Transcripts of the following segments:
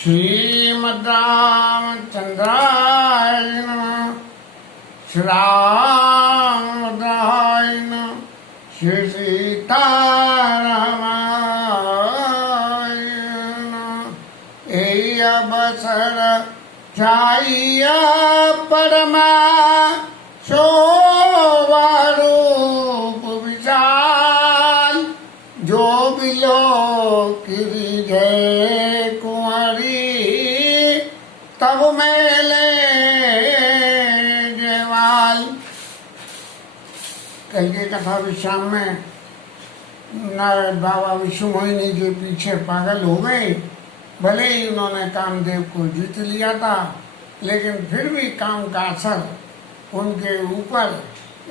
श्रीमद्रामचंद्राय नमः। श्रीरामभद्राय नमः। श्री सीतारामाय नमः। ए अवसर चाहिए परमा शोभारूप विशाल, जो बिलो किरी जय कुंवरी, तब मेले जयवाल। कल की कथा विश्राम में नारद बाबा विष्णु मोहिनी के पीछे पागल हो गए। भले ही उन्होंने कामदेव को जीत लिया था, लेकिन फिर भी काम का असर उनके ऊपर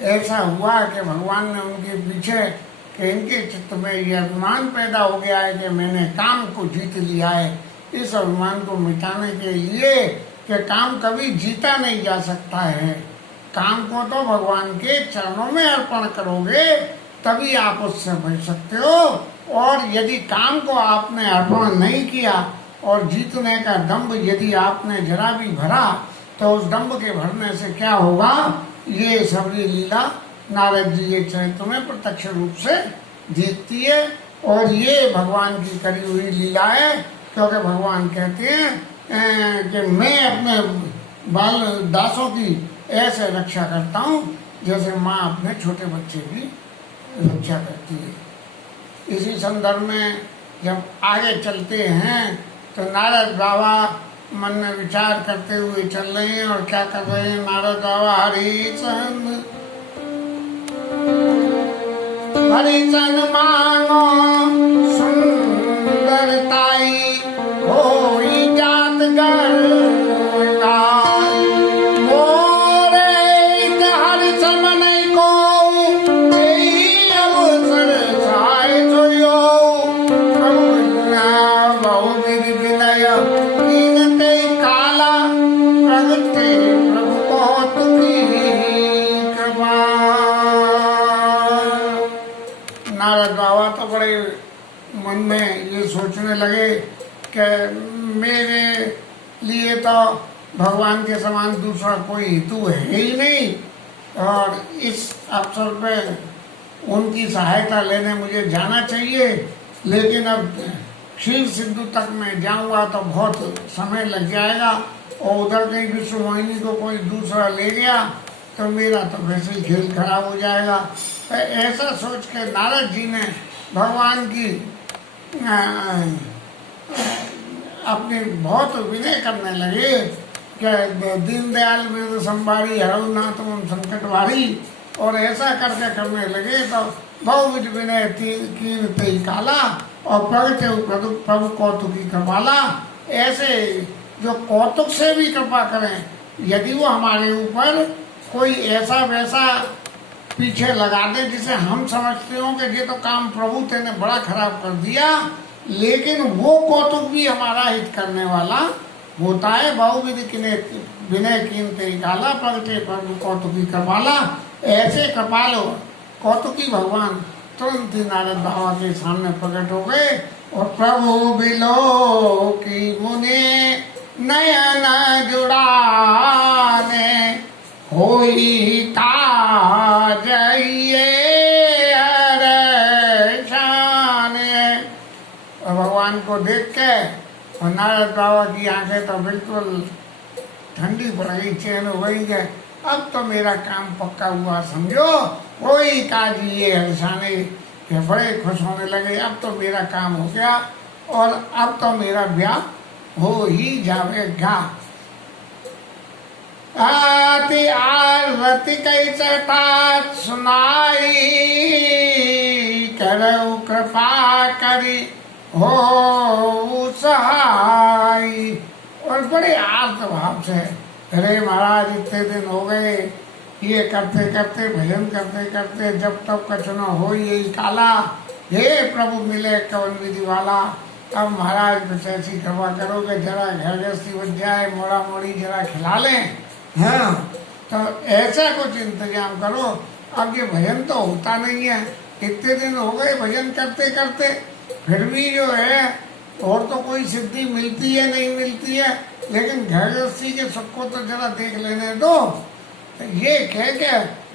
ऐसा हुआ कि भगवान ने उनके पीछे कि इनके चित्त में ये अभिमान पैदा हो गया है कि मैंने काम को जीत लिया है। इस अभिमान को मिटाने के लिए कि काम कभी जीता नहीं जा सकता है, काम को तो भगवान के चरणों में अर्पण करोगे तभी आप उससे बच सकते हो। और यदि काम को आपने अर्पण नहीं किया और जीतने का दंभ यदि आपने जरा भी भरा, तो उस दंभ के भरने से क्या होगा, ये सबरी लीला नारद जी के चरित्र में प्रत्यक्ष रूप से जीतती है। और ये भगवान की करी हुई लीला है, क्योंकि भगवान कहते हैं कि मैं अपने बाल दासों की ऐसे रक्षा करता हूँ जैसे माँ अपने छोटे बच्चे की रक्षा करती है। इसी संदर्भ में जब आगे चलते हैं तो नारद बाबा मन में विचार करते हुए चल रहे हैं। और क्या कर रहे हैं नारद बाबा, हरिचंद मांगो सुंदरताई, होई जात गर मन में ये सोचने लगे कि मेरे लिए तो भगवान के समान दूसरा कोई हेतु है ही नहीं, और इस अवसर पे उनकी सहायता लेने मुझे जाना चाहिए। लेकिन अब क्षीर सिंधु तक मैं जाऊंगा तो बहुत समय लग जाएगा, और उधर कहीं विष्णु मोहिनी को कोई दूसरा ले गया तो मेरा तो वैसे ही खेल खराब हो जाएगा। तो ऐसा सोच के नारद जी ने भगवान की अपनी बहुत विनय करने लगे कि दीनदयाल वेद संभारी हरउनाथ संकट वारी। और ऐसा करके करने लगे तो बहुविध विनय कीर्ति काला, और प्रगटे प्रभु कौतुकी कृपाला। ऐसे जो कौतुक से भी कृपा करें, यदि वो हमारे ऊपर कोई ऐसा वैसा पीछे लगा दे जिसे हम समझते हो कि ये तो काम प्रभु तेने बड़ा खराब कर दिया, लेकिन वो कौतुक भी हमारा हित करने वाला होता है। बहुविध विनय कीमते काला, प्रगटे प्रभु कौतुकी कृपाला। ऐसे कृपाल कौतुकी भगवान तुरंत ही नारद बाबा के सामने प्रकट हो गए। और प्रभु बिलो की मुने नयन जुड़ाने, होई ताजइये हरशाने। और भगवान को देख के और नारद बाबा की आंखें तो बिल्कुल ठंडी पड़ गई, चैन हो गई है। अब तो मेरा काम पक्का हुआ समझो। वही ताजिये हरशाने के बड़े खुश होने लगे, अब तो मेरा काम हो गया और अब तो मेरा ब्याह हो ही जाएगा। आती आरती कैसे तात सुनाई, करऊ कृपा करी हो सहाय। और बड़े आर्त भाव से, अरे महाराज इतने दिन हो गए ये करते करते भजन करते करते, जब तब कचना हो यही काला। हे प्रभु मिले कवन विधि वाला, अब महाराज कुछ ऐसी कृपा करोगे जरा घर गृहस्थी बच जाए, मोड़ा मोड़ी जरा खिला लें। हाँ, तो ऐसा कुछ इंतजाम करो। अब ये भजन तो होता नहीं है, इतने दिन हो गए भजन करते करते, फिर भी जो है और तो कोई सिद्धि मिलती है नहीं मिलती है, लेकिन घर गृहस्थी के सुख को तो जरा देख लेने दो। तो ये कह के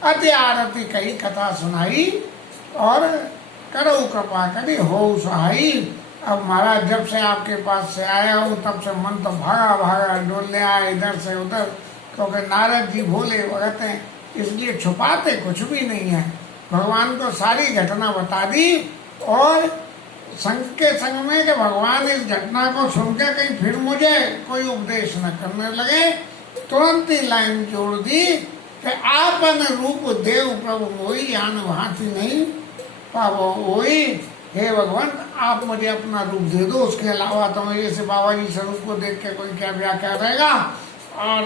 अति आरती कही कथा सुनाई और करो कृपा करी हो सहाई। अब महाराज जब से आपके पास से आया हूँ तब से मन तो भागा भागा डोलने आया इधर से उधर, क्योंकि नारद जी भोले भगत हैं, इसलिए छुपाते कुछ भी नहीं है। भगवान को सारी घटना बता दी और संग के संग में कि भगवान इस घटना को सुनकर कहीं फिर मुझे कोई उपदेश न करने लगे, तुरंत ही लाइन जोड़ दी कि आपन रूप देव प्रभु मोई यान भांति नहीं पावो ओई। हे भगवान आप मुझे अपना रूप दे दो, उसके अलावा तो मैं जैसे बाबा जी स्वरूप को देख के कोई क्या व्याख्या रहेगा, और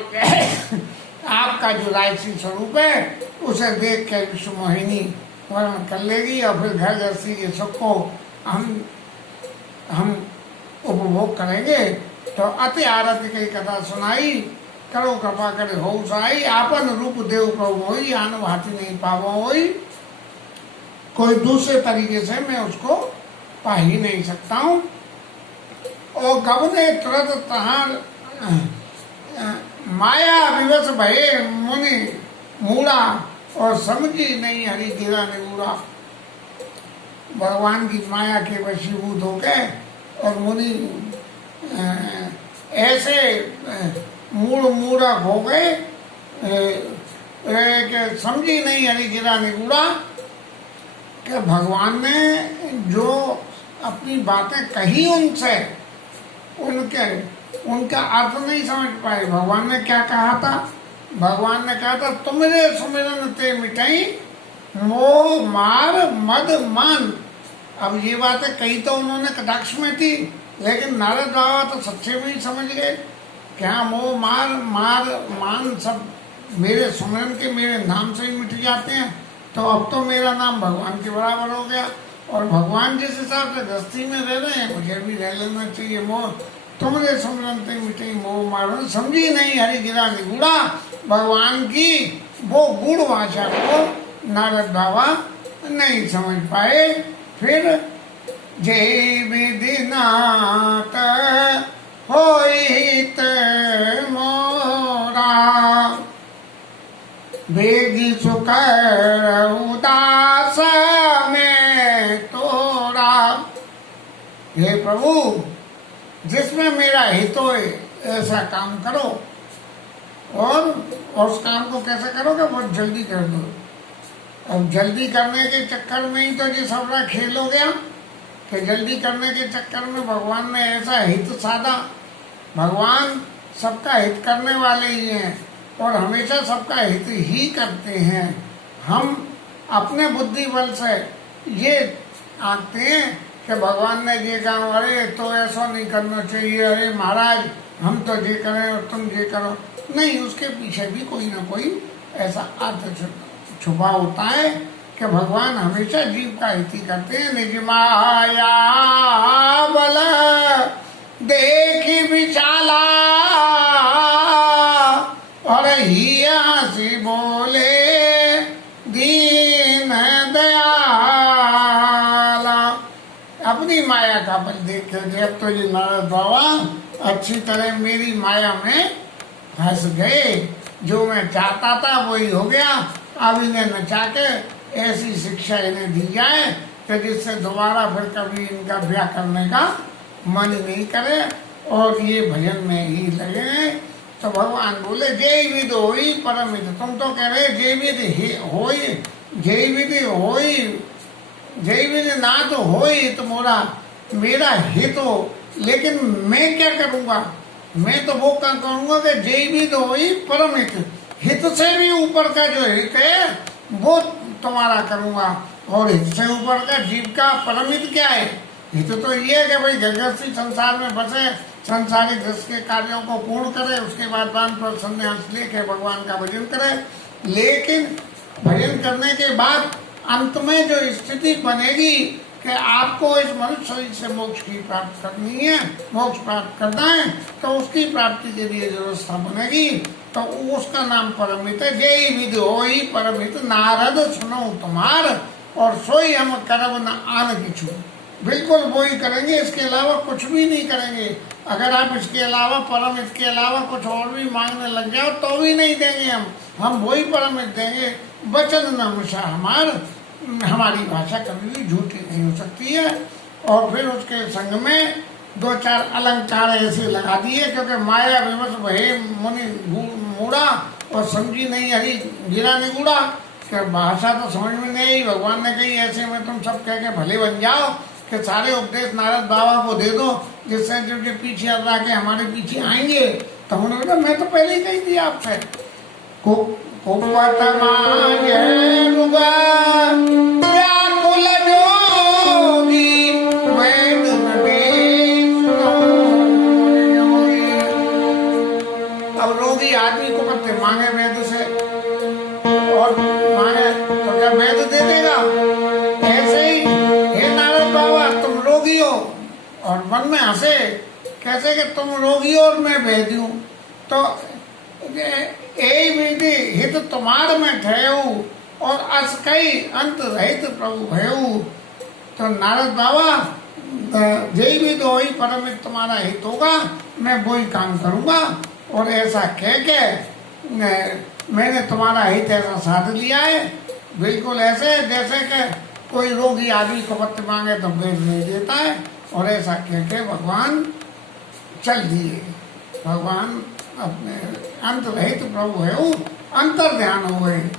आपका जो राजसी स्वरूप है उसे देख के विश्व मोहिनी वर्ण कर लेगी और फिर घर गृहस्थी के सुख को हम उपभोग करेंगे। तो अति आरती की कथा सुनाई, करो कृपा करे हो सहाई। आपन रूप देव प्रभु होई आन भांति नहीं पावो होई। कोई दूसरे तरीके से मैं उसको पा ही नहीं सकता हूँ। और गबने तुरंत तहार माया विवश भये मुनि मूड़ा और समझी नहीं हरि गिरा निगूड़ा। भगवान की माया के वशीभूत हो गए और मुनि ऐसे मूढ़ हो गए कि समझी नहीं हरि गिरा निगूड़ा कि भगवान ने जो अपनी बातें कही उनसे उनका अर्थ नहीं समझ पाए। भगवान ने क्या कहा था? भगवान ने कहा था तुमरे सुमिरन ते मिटाई मोह मार मद मान। अब ये बातें कही तो उन्होंने कटाक्ष में थी, लेकिन नारद बाबा तो सच्चे में ही समझ गए क्या मोह मार मान सब मेरे सुमिरन के मेरे नाम से ही मिट जाते हैं। तो अब तो मेरा नाम भगवान के बराबर हो गया, और भगवान जिस हिसाब से गृहस्थी में रह रहे हैं मुझे भी रह लेना चाहिए। मोह तुमरे सुमिरन ते मिटे मोह मार समझी नहीं हरि गिरा निगूड़ा। भगवान की वो गुड़ भाषा को नारद बाबा नहीं समझ पाए। फिर जय विधिनाथ होइत मोरा बेगी सुकर उदास में तोरा। हे प्रभु जिसमें मेरा हित होए ऐसा काम करो, और उस काम को कैसे करोगे? बहुत जल्दी कर दो। अब जल्दी करने के चक्कर में ही तो ये सबरा खेल हो गया कि जल्दी करने के चक्कर में भगवान ने ऐसा हित साधा। भगवान सबका हित करने वाले ही हैं और हमेशा सबका हित ही करते हैं। हम अपने बुद्धि बल से ये आते हैं कि भगवान ने ये कहा अरे तो ऐसा नहीं करना चाहिए, अरे महाराज हम तो ये करें और तुम ये करो। नहीं, उसके पीछे भी कोई ना कोई ऐसा अर्थ छुपा होता है कि भगवान हमेशा जीव का हित ही करते हैं। निज माया बल देखी विशाला और हिया से बोले दीन दयाला। अपनी माया का बल देख के अब तो ये नारद बाबा अच्छी तरह मेरी माया में फंस गए। जो मैं चाहता था वही हो गया। अब इन्हें नचा के ऐसी शिक्षा इन्हें दी जाए कि जिससे दोबारा फिर कभी इनका ब्याह करने का मन नहीं करे और ये भजन में ही लगे। तो भगवान बोले जय विधि होई परम हित। तुम तो कह रहे जय विधि होई, जय विधि होई, जय विधि ना तो होई तो मेरा हित हो, लेकिन मैं क्या करूँगा? मैं तो वो क्या करूँगा कि जय विधि होई परम हित। हित से भी ऊपर का जो हित है वो तुम्हारा करूँगा। और हित से ऊपर का जीव का परम हित क्या है? हित तो ये है कि भाई गृहस्थी संसार में बसे, संसारिक रस के कार्यों को पूर्ण करे, उसके बाद दान पर संन्यास लेके भगवान का भजन करे। लेकिन भजन करने के बाद अंत में जो स्थिति बनेगी कि आपको इस मनुष्य शरीर से मोक्ष की प्राप्ति करनी है, मोक्ष प्राप्त करना है, तो उसकी प्राप्ति के लिए जो व्यवस्था बनेगी तो उसका नाम परमहित है। जय विधि होई परमहित नारद सुनो तुम्हार और सोई हम करब न आन किछु। बिल्कुल वही करेंगे, इसके अलावा कुछ भी नहीं करेंगे। अगर आप इसके अलावा परम इसके अलावा कुछ और भी मांगने लग जाओ तो भी नहीं देंगे हम वही परम देंगे। वचन न मुषा हमारी भाषा कभी भी झूठी नहीं हो सकती है। और फिर उसके संग में दो चार अलंकार ऐसे लगा दिए, क्योंकि माया विवश भये मुनि मूड़ा और समझी नहीं हरी गिरा निगूड़ा। कि भाषा तो समझ में नहीं आई, भगवान ने कही ऐसे में तुम सब कह के भले बन जाओ कि सारे उपदेश नारद बाबा को दे दो, जिससे जो पीछे अल्लाह के हमारे पीछे आएंगे। तो उन्होंने कहा मैं तो पहले ही कही थी आपसे। अब रोगी आदमी को पत्ते मांगे वैद्य से और मांगे तो क्या वैद्य दे देगा? ऐसे ही हे नारद बाबा तुम रोगी हो, और मन में हंसे कैसे कि तुम रोगी हो और मैं वैद्य हूँ, तो यही विधि हित तुम्हार में ठहू और अस कई अंत रहित प्रभु भयऊ। तो नारद बाबा यही भी तो वही परम हित तुम्हारा हित होगा, मैं वही काम करूँगा। और ऐसा कह के मैंने तुम्हारा हित ऐसा साध लिया है, बिल्कुल ऐसे जैसे कि कोई रोगी आदमी को पत्ते मांगे तो वेद नहीं देता है। और ऐसा कह के भगवान चल दिए। भगवान अपने अंत रहित प्रभु है वो अंतर ध्यान हो गए।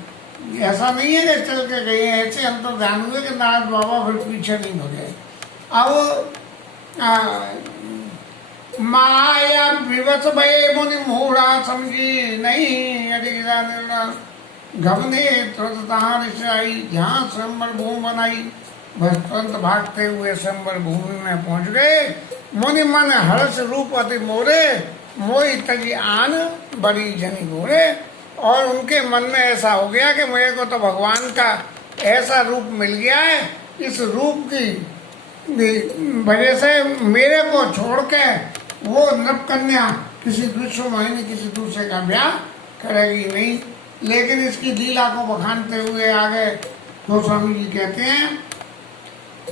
ऐसा नहीं है कि चल के गए, ऐसे अंतर ध्यान हुए कि नारद बाबा फिर पीछे नहीं भगे। अब माया विवश भये मुनि मूढ़ा समझी नहीं घमने तुरंत आई जहाँ स्वयंवर भूमि बनाई। बस तुरंत भागते हुए स्वयंवर भूमि में पहुंच गए। मुनि मन हर्ष रूप अति मोरे मोई तजी आन बड़ी जनी गोरे। और उनके मन में ऐसा हो गया कि मेरे को तो भगवान का ऐसा रूप मिल गया है, इस रूप की वजह से मेरे को छोड़ के वो नृप कन्या किसी दूसरे महीने किसी दूसरे का ब्याह करेगी नहीं। लेकिन इसकी लीला को बखानते हुए आगे गोस्वामी जी कहते हैं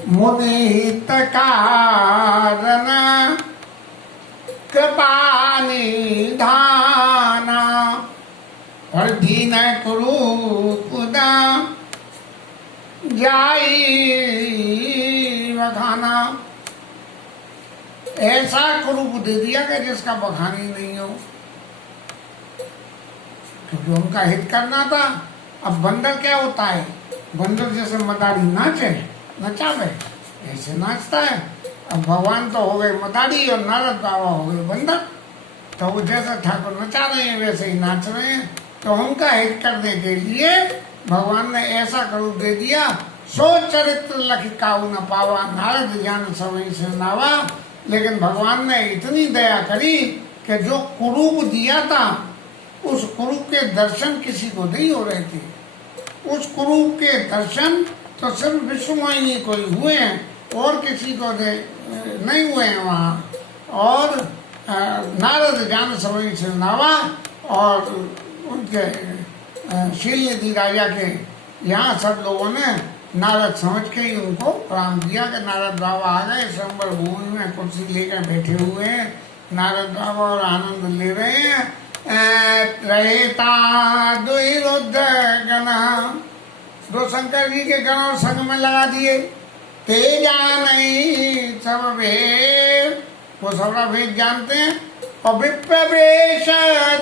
मुनि हित कारण कृपा निधाना और दीन कुरूपदा जाई बखाना। ऐसा कुरूप दे दिया कि जिसका बखान ही नहीं हो, क्योंकि उनका हित करना था। अब बंदर क्या होता है? बंदर जैसे मदारी नाचे नचावे ऐसे नाचता है। अब भगवान तो हो गए मदारी और नारद बाबा हो गए बंदर, तो वो जैसे ठाकुर नचा रहे हैं वैसे ही नाच रहे हैं। तो उनका हित करने के लिए भगवान ने ऐसा करूप दे दिया। सो चरित्र लखिकाऊ न पावा नारद जान सवई से नावा। लेकिन भगवान ने इतनी दया करी कि जो कुरूप दिया था उस कुरूप के दर्शन किसी को नहीं हो रहे थे। उस कुरूप के दर्शन तो सिर्फ विश्वमोहिनी को ही हुए हैं और किसी को नहीं हुए हैं वहाँ। और नारद जान सवई से नावा और उनके शीलनिधि राजा के यहाँ सब लोगों ने नारद समझ के ही उनको प्रणाम किया कि नारद बाबा आ गए। स्वयंवर भूमि में कुर्सी लेकर बैठे हुए हैं नारद बाबा और आनंद ले रहे हैं। रहता दुरुद्र गणा, दो शंकर जी के गण संग में लगा दिए। तेजा नहीं सब भेद, वो सबका भेद जानते हैं। और विप्रवेश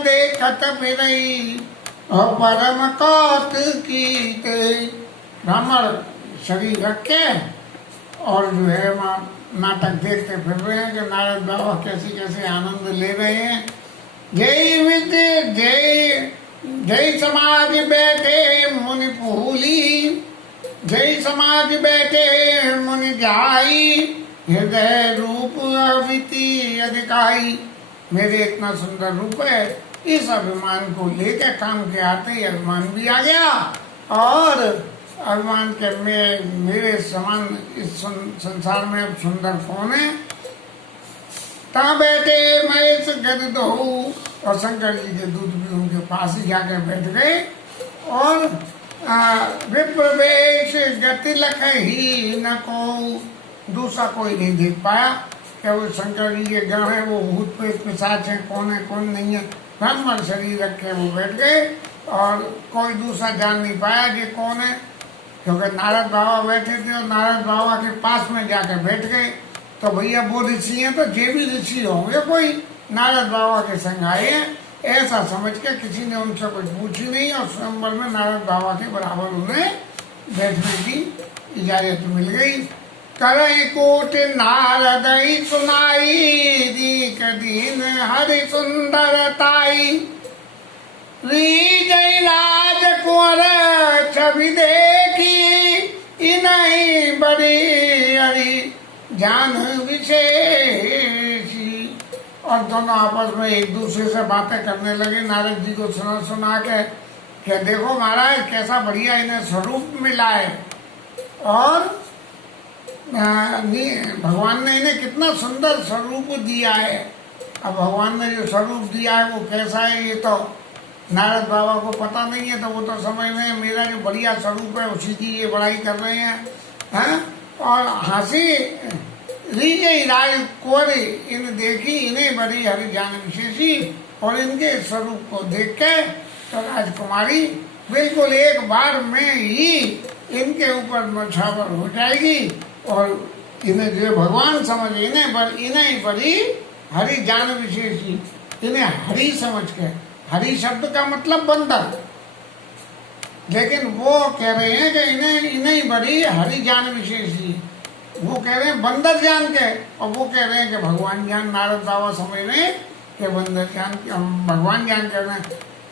देखत फिरई और परम कौतुकी ब्राह्मण शरीर रख के और जो है नाटक देखते फिर रहे हैं कि नारद बाबा कैसे कैसे आनंद ले रहे हैं। जय विद्य जय जय समाज बैठे मुनि पूली, जय समाज बैठे मुनि जाई हृदय रूप अविति अधिकाई। मेरे इतना सुंदर रूप है, इस अभिमान को लेकर काम के आते ही अभिमान भी आ गया। और अभिमान के मेरे समान इस संसार में अब सुंदर कौन है। ता बैठे महेश गद दो, और शंकर जी के दूत भी उनके पास ही जाकर बैठ गए। और विप्रवेश गति लख ही न को, दूसरा कोई नहीं देख पाया कि वो शंकर जी के ग्रह है, वो भूत प्रेत पिशाच है, कौन नहीं है। ब्राह्मण शरीर रखे वो बैठ गए और कोई दूसरा जान नहीं पाया कि कौन है, क्योंकि नारद बाबा बैठे थे और नारद बाबा के पास में जाके बैठ गए। तो भैया वो ऋषि हैं तो जे भी ऋषि होंगे कोई नारद बाबा के संग आए हैं, ऐसा समझ के किसी ने उनसे कुछ पूछी नहीं और स्वयंवर में नारद बाबा के बराबर उन्हें बैठने की इजाजत मिल गई। करई कोट नारद सुनाई दीक दीन हरि सुंदरताई, जय राज कुंवर छवि देखी इनही बड़ी हरि जान विशेषी। और दोनों आपस में एक दूसरे से बातें करने लगे नारद जी को सुना के कि देखो महाराज कैसा बढ़िया इन्हें स्वरूप मिला है और भगवान ने इन्हें कितना सुंदर स्वरूप दिया है। अब भगवान ने जो स्वरूप दिया है वो कैसा है ये तो नारद बाबा को पता नहीं है, तो वो तो समझ रहे हैं मेरा जो बढ़िया स्वरूप है उसी की ये बड़ाई कर रहे हैं। और हंसी रीजई राज कोरे इन देखी इन्हें बड़ी हरि जान विशेषी। और इनके स्वरूप को देख के तो राजकुमारी बिल्कुल एक बार में ही इनके ऊपर नौछावर हो जाएगी और इन्हें जो भगवान समझ इन्हें बड़ी हरि जान विशेषी, इन्हें हरि समझ के, हरि शब्द का मतलब बंदर, लेकिन वो कह रहे हैं कि इन्हें बड़ी हरि जान विशेषी। वो कह रहे हैं बंदर जान के और वो कह रहे हैं कि भगवान जान। नारद बाबा समझ रहे हैं कि बंदर जान भगवान जान कह रहे हैं।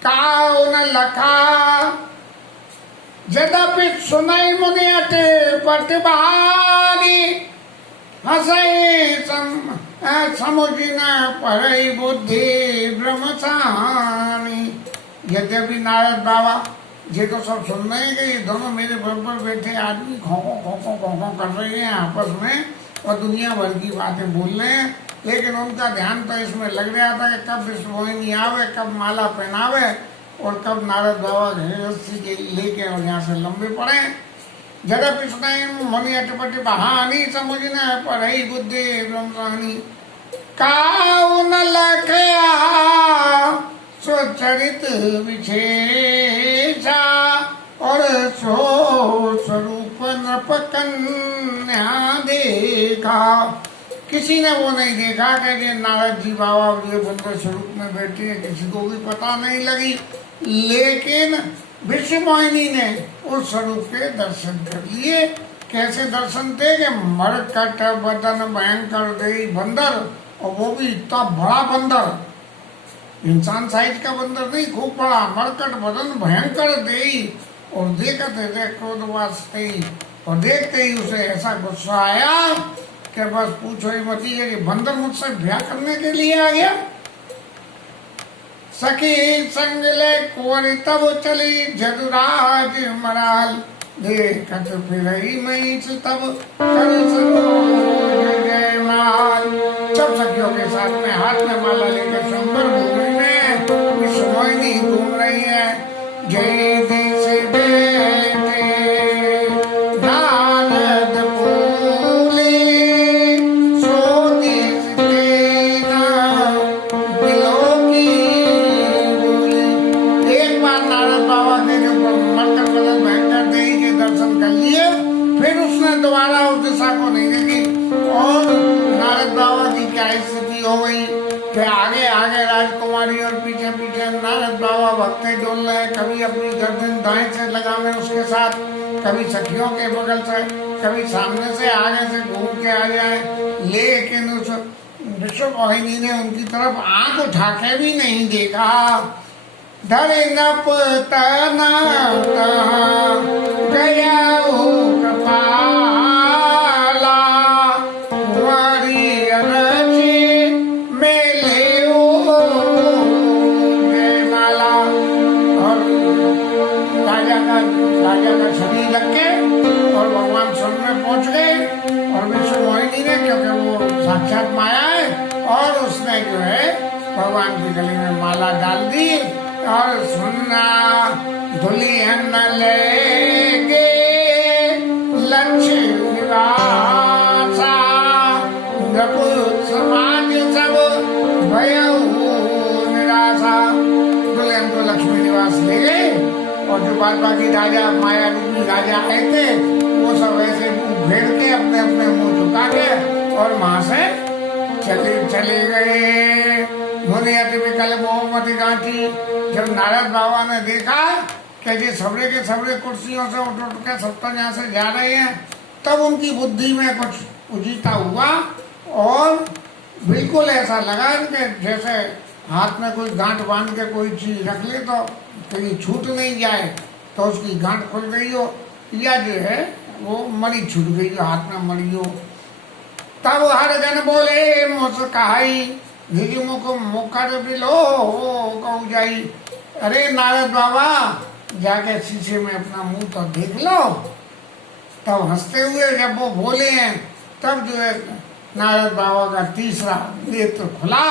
काउ न लखा यद्यपि सुनई मुनि अटे पटबारी, हसई समुझी न पढ़ई बुद्धि ब्रह्मचारी। यद्यपि नारद बाबा ये तो सब सुन रहे हैं कि ये दोनों मेरे बराबर बैठे आदमी खोखो कर रहे हैं आपस में और दुनिया भर की बातें बोल रहे हैं, लेकिन उनका ध्यान तो इसमें लग रहा था कि कब विष्णुमोहिनी आवे, कब माला पहनावे और कब नारद बाबा गृहस्थी के लेके और यहाँ से लंबे पड़े। जरा पिछले मुनि अटपट बहानी समझना पढ़ई बुद्धि ब्रह्मचारी, काउ न लखया स्वचरित विशेषा और सो स्वरूप नृप कन्या देखा। किसी ने वो नहीं देखा कि नारद जी बाबा ये बंदर स्वरूप में बैठे हैं, किसी को भी पता नहीं लगी, लेकिन विष्णुमोहिनी ने उस स्वरूप के दर्शन कर लिए। कैसे दर्शन थे कि मरकट बदन भयंकर दे बंदर, और वो भी इतना बड़ा बंदर, इंसान साइज का बंदर नहीं, खूब बड़ा, मरकट बदन भयंकर दे। और देखते थे क्रोध वास्ते, और देखते ही उसे ऐसा गुस्सा आया कि बस पूछो ही मत, ये बंदर मुझसे ब्याह करने के लिए आ गया। सखी संग ले कुंवर तब चली जदुराज मराल, देखत फिर मई तब जयमाल। सब सखियों के साथ में हाथ में माला लेकर शंबर भूमि में विष्णुमोहिनी घूम रही है। जय देश बेटे नारद फूले, सो देश देना बिलोकी बोली। एक बार नारद बाबा ने जो मरकट बदन भयंकर देवी के दर्शन कर लिए, फिर उसने दोबारा उस दिशा को नहीं देखी। और नारद बाबा की क्या स्थिति हो गई कि आगे आगे राजकुमारी और पीछे पीछे नारद बाबा भक्ते डोल रहे हैं, कभी अपनी गर्दन दाएं से लगावे उसके साथ, कभी सखियों के बगल से, कभी सामने से आगे से घूम के आ जाए। लेकिन उस विष्णुमोहिनी ने उनकी तरफ आंख उठा के भी नहीं देखा। धरे नप तना गया कपाला, कुंवारी अरची मेले जयमाला। और राजा का शरीर लग के और भगवान स्वर्ग में पहुंच गए। और विष्णुमोहिनी ने, क्योंकि वो साक्षात माया है, और उसने जो है भगवान की गले में माला डाल दी। और सुनना दुल्हन लेके लक्ष्य निवासा, नकुल समाज सब भयउ निराशा। दुल्हन को लक्ष्मी निवास ले गए और जो बाद बाकी राजा माया रूपी राजा आए थे वो सब ऐसे मुंह फेर के अपने अपने मुंह झुका के और वहां से चले गए। मुनि अति विकल बहुमति गांठी। जब नारद बाबा ने देखा कि ये सबरे के सबरे कुर्सियों से उठ उठ के सब यहाँ से जा रहे हैं, तब उनकी बुद्धि में कुछ उजीता हुआ और बिल्कुल ऐसा लगा कि जैसे हाथ में कोई गांठ बांध के कोई चीज रख ले तो कहीं छूट नहीं जाए, तो उसकी गांठ खुल गई हो या जो है वो मणि छूट गई हो, हाथ में मणि हो। तब हर जन बोले मुस्काई निजी मुख मुखर बिलो कहू जाई। अरे नारद बाबा जाके शीशे में अपना मुंह तो देख लो। तब हंसते हुए जब वो बोले हैं तब जो है नारद बाबा का तीसरा नेत्र खुला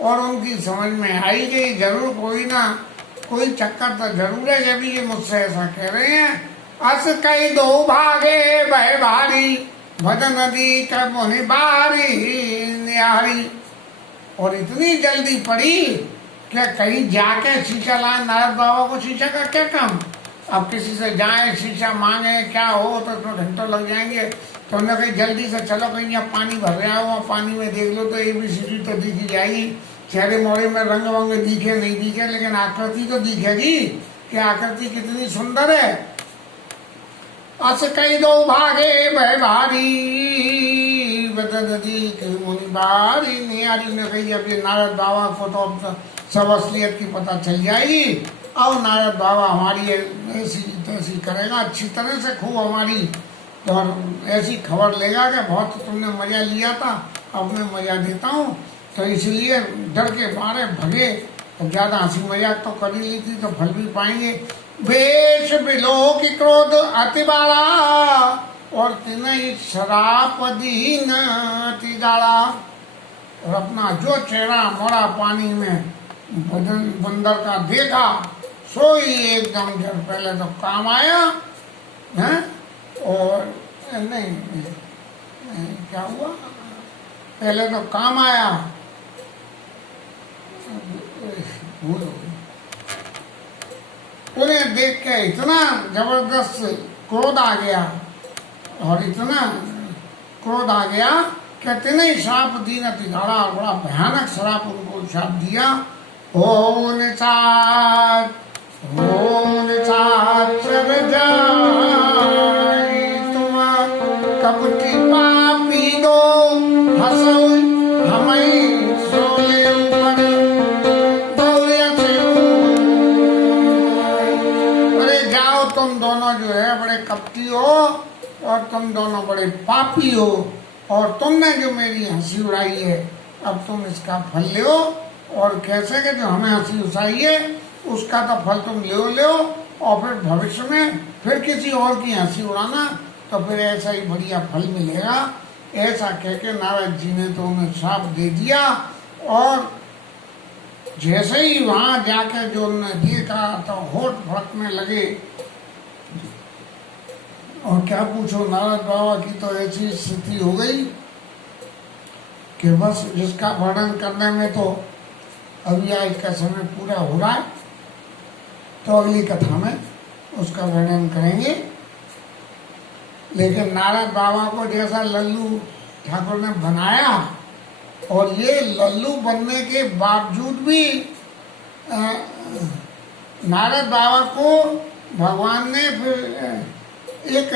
और उनकी समझ में आई गई जरूर कोई ना कोई चक्कर तो जरूर है जब ये मुझसे ऐसा कह रहे हैं। अस कई दो भागे बह भारी भज नदी का मुनि बारी निहारी। और इतनी जल्दी पड़ी कि कहीं जाके शीशा लाए। नारद बाबा को शीशा का क्या काम, अब किसी से जाए शीशा मांगे क्या हो तो उसमें घंटों लग जाएंगे। तो उन्होंने कही जल्दी से चलो कहीं यहाँ पानी भर रहा हो, पानी में देख लो तो ABCD तो दिखी जाएगी। चेहरे मोड़े में रंग वंग दिखे नहीं दिखे लेकिन आकृति तो दिखेगी कि आकृति कितनी सुंदर है। अस कई दो भागे बह भारी नदी कहीं मुनि बारी निहारी। ने कही अब ये नारद बाबा को तो अब सब असलियत की पता चल जाएगी। अब नारद बाबा हमारी ऐसी तैसी करेगा, अच्छी तरह से खूब हमारी और ऐसी खबर लेगा कि बहुत तुमने मजा लिया था, अब मैं मजा देता हूँ। तो इसलिए डर के मारे भगे। अब ज्यादा हंसी मजाक तो कर ही ली थी तो फल भी पाएंगे। वेश बिलो की क्रोध अति बाड़ा और तिनई शराप दीन अति गाड़ा। और अपना जो चेहरा मोड़ा पानी में बंदर का देखा सो ही एकदम जब पहले तो काम आया है और नहीं क्या हुआ, पहले तो काम आया उन्हें देख के इतना जबरदस्त क्रोध आ गया और इतना क्रोध आ गया कहते नहीं श्राप दीन अति गाढ़ा, बड़ा भयानक श्राप उनको श्राप दिया। ओम निचार चर जाई तुम कपटी पापी दो हंसो हमें सोले ऊपर दौड़िया से। अरे जाओ तुम दोनों जो है बड़े कपटी हो और तुम दोनों बड़े पापी हो और तुमने जो मेरी हंसी उड़ाई है अब तुम इसका फल लो। और कैसे कि जो हमें हंसी उड़ाई है उसका तो फल तुम ले और फिर भविष्य में फिर किसी और की हंसी उड़ाना तो फिर ऐसा ही बढ़िया फल मिलेगा। ऐसा कह के नारद जी ने तो उन्हें श्राप दे दिया। और जैसे ही वहां जाकर जो उन्होंने देखा तो होठ फड़कने लगे। और क्या पूछो नारद बाबा की तो ऐसी स्थिति हो गई कि बस जिसका वर्णन करने में तो अभी आज का समय पूरा हो रहा है, तो अगली कथा में उसका वर्णन करेंगे। लेकिन नारद बाबा को जैसा लल्लू ठाकुर ने बनाया और ये लल्लू बनने के बावजूद भी नारद बाबा को भगवान ने फिर एक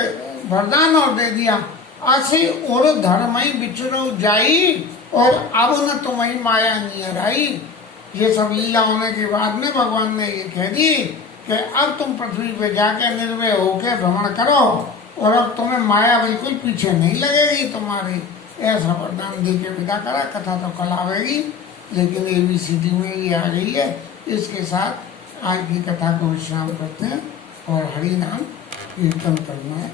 वरदान और दे दिया। असी और धर्मई बिछड़ो जाई और अब न तुम्हें माया नियर आई। ये सब लीला होने के बाद में भगवान ने ये कह दी कि अब तुम पृथ्वी पे जाके निर्भय होके भ्रमण करो और अब तुम्हें माया बिल्कुल पीछे नहीं लगेगी तुम्हारी। ऐसा वरदान दे के विदा करा। कथा तो कल आवेगी लेकिन ABCD में ये आ गई है। इसके साथ आज की कथा को विश्राम करते हैं और हरि नाम कीर्तन करना है।